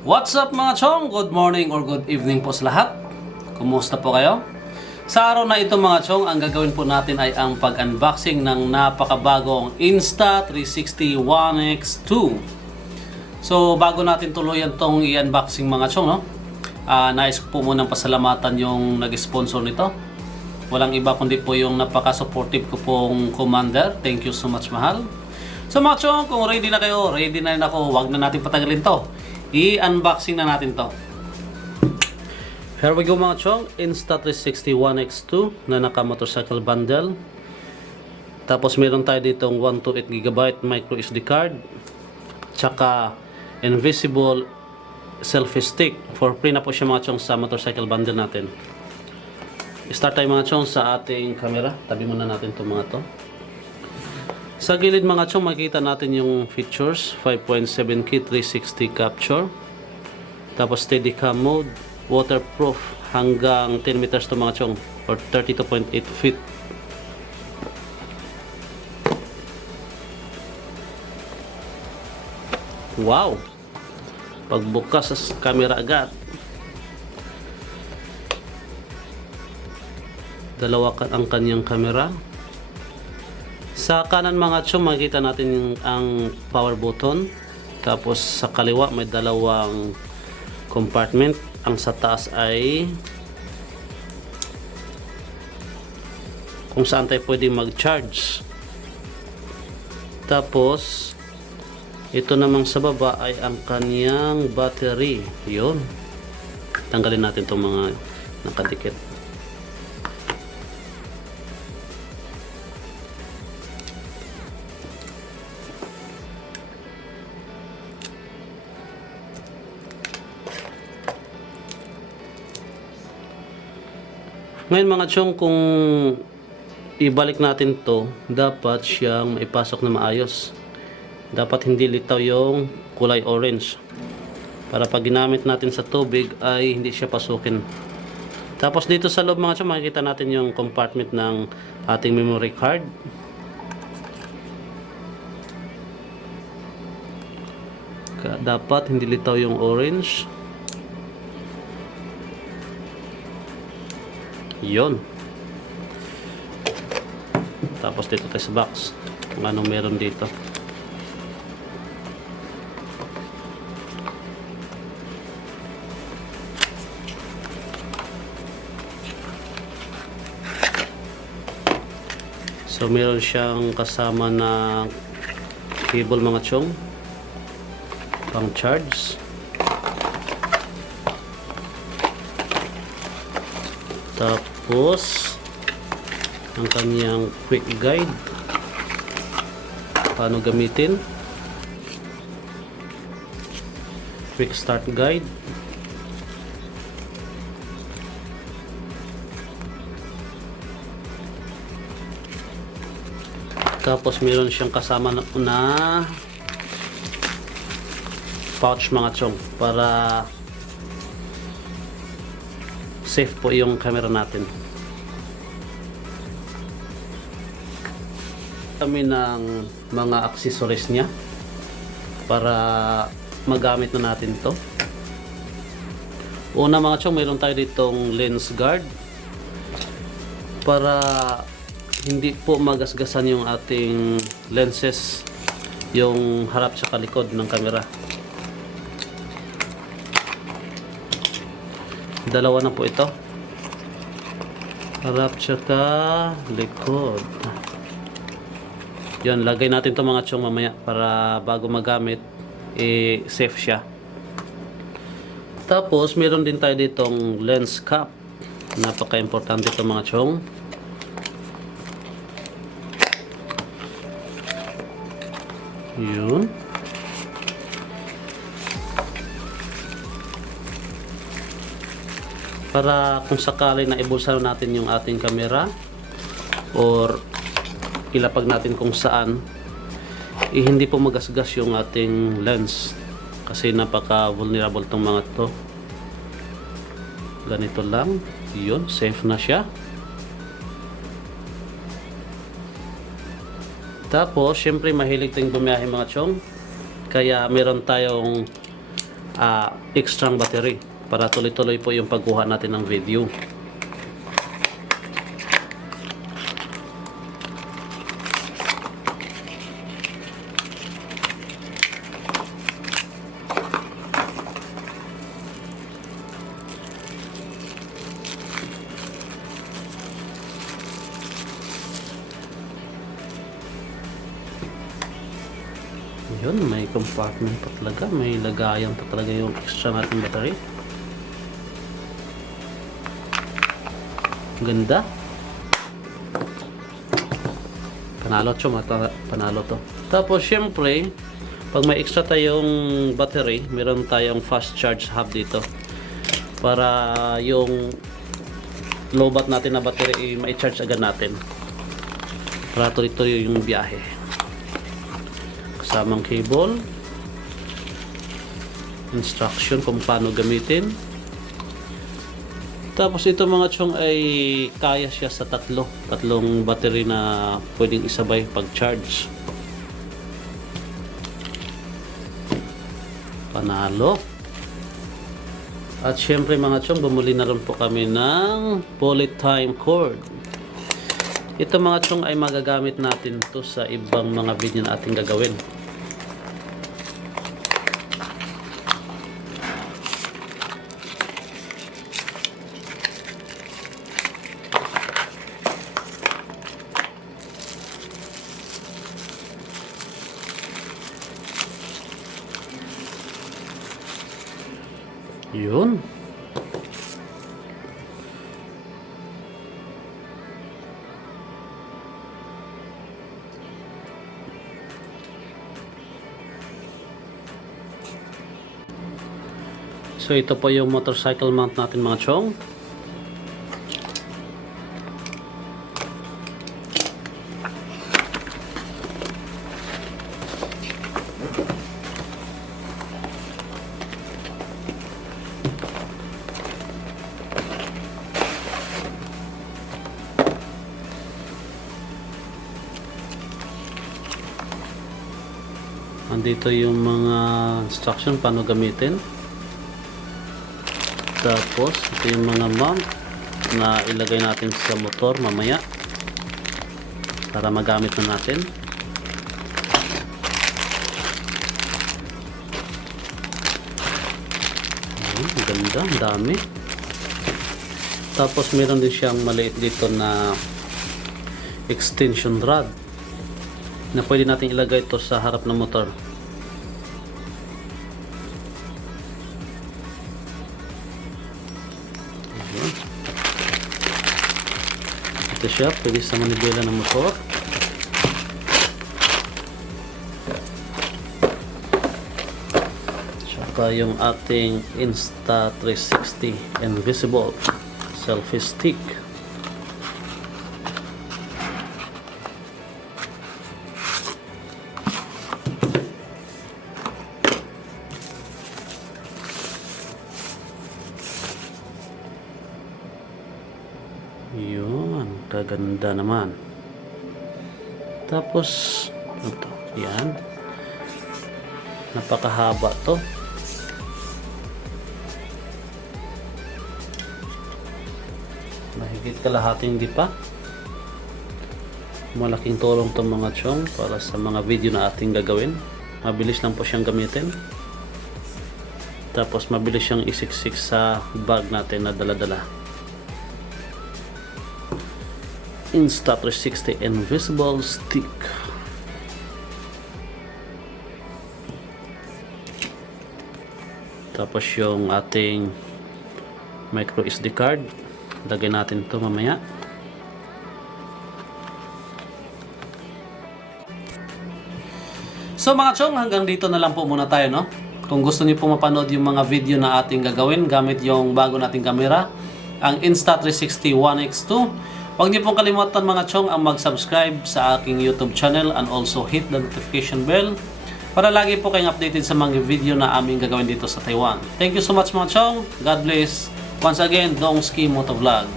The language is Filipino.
What's up mga chong? Good morning or good evening po sa lahat. Kumusta po kayo? Sa araw na ito mga chong, ang gagawin po natin ay ang pag-unboxing ng napakabagong Insta360 One X2. So bago natin tuluyan tong i-unboxing mga chong, no? Nais ko po munang pasalamatan yung nag-sponsor nito. Walang iba kundi po yung napaka-supportive ko pong commander. Thank you so much, mahal. So mga chong, kung ready na kayo, ready na rin ako. Huwag na natin patagalin to. I-unboxing na natin to. Here we go mga chong. Insta360 One X2 na naka-motorcycle bundle. Tapos meron tayo ditong 128GB micro SD card. Tsaka invisible selfie stick. For free na po siya mga chong sa motorcycle bundle natin. Start tayo mga chong sa ating camera. Tabi muna natin itong mga to. Sa gilid mga chong, makikita natin yung features. 5.7K 360 capture. Tapos steadicam mode. Waterproof hanggang 10 meters to mga chong. Or 32.8 feet. Wow! Pagbukas sa camera agad. Dalawa ang kanyang camera. Sa kanan mga chong, makikita natin ang power button. Tapos sa kaliwa may dalawang compartment. Ang sa taas ay kung saan tayo pwede mag-charge. Tapos ito namang sa baba ay ang kanyang battery. Yun. Tanggalin natin itong mga nakadikit. Ngayon mga chong, kung ibalik natin to, dapat siyang maipasok na maayos. Dapat hindi litaw yung kulay orange. Para pag ginamit natin sa tubig ay hindi siya pasukin. Tapos dito sa loob mga chong, makikita natin yung compartment ng ating memory card. Dapat hindi litaw yung orange. Yon. Tapos dito tayo sa box kung anong meron dito. So meron siyang kasama na cable mga chong, pang charge. Tapos ang kanyang quick guide paano gamitin, quick start guide, tapos meron siyang kasama na pouch mga chong para safe po yung camera natin. Kami ng mga accessories niya para magamit na natin to. Una mga chong, mayroon tayo ditong lens guard para hindi po magasgasan yung ating lenses, yung harap sa likod ng camera. Dalawa na po ito, harap tsaka likod. Yan, lagay natin to mga chong mamaya para bago magamit safe siya. Tapos meron din tayo ditong lens cap. Napaka importante ito mga chong. Yun. Para kung sakali na ibulsa natin yung ating camera or ilapag natin kung saan, hindi po magasgas yung ating lens kasi napaka vulnerable tong mga to. Ganito lang, yun, safe na siya. Tapos syempre mahilig tayong bumiyahe mga chong, kaya meron tayong extra battery para tuloy-tuloy po yung pagkuha natin ng video. Yun, may compartment pa talaga, may lagayan pa talaga yung extra natin battery. Ganda. Panalo panalo to. Tapos syempre, pag may extra tayong battery, meron tayong fast charge hub dito para yung lowbat natin na battery mai-charge agad natin para tuloy-tuloy yung biyahe. Kasamang cable, instruction kung paano gamitin. Tapos ito mga chong ay kaya siya sa tatlong battery na pwedeng isabay pag charge. Panalo. At syempre mga chong, bumuli na rin po kami ng bullet time cord. Ito mga chong ay magagamit natin to sa ibang mga video na ating gagawin. Yun. So ito po yung motorcycle mount natin mga chong. Andito yung mga instruction paano gamitin. Tapos ito yung mga mount na ilagay natin sa motor mamaya para magamit na natin. Ganda, ang dami. Tapos meron din siyang maliit dito na extension rod na pwede natin ilagay ito sa harap ng motor. Ito siya, pwede sa manibela ng motor. Tsaka yung ating Insta360 invisible selfie stick. Yun, kaganda naman. Tapos ito, yan, napakahaba to. Mahigit kalahating di pa. Malaking tulong to mga chong para sa mga video na ating gagawin. Mabilis lang po siyang gamitin. Tapos mabilis siyang isiksik sa bag natin na dala-dala. Insta360 invisible stick. Tapos yung ating micro SD card, lagay natin to mamaya. So mga chong, hanggang dito na lang po muna tayo, no? Kung gusto niyo po mapanood yung mga video na ating gagawin gamit yung bago nating camera, ang Insta360 1x2, huwag niyo pong kalimutan mga chong ang mag-subscribe sa aking YouTube channel and also hit the notification bell para lagi po kayong updated sa mga video na aming gagawin dito sa Taiwan. Thank you so much mga chong. God bless. Once again, dhongsky MotoVlog.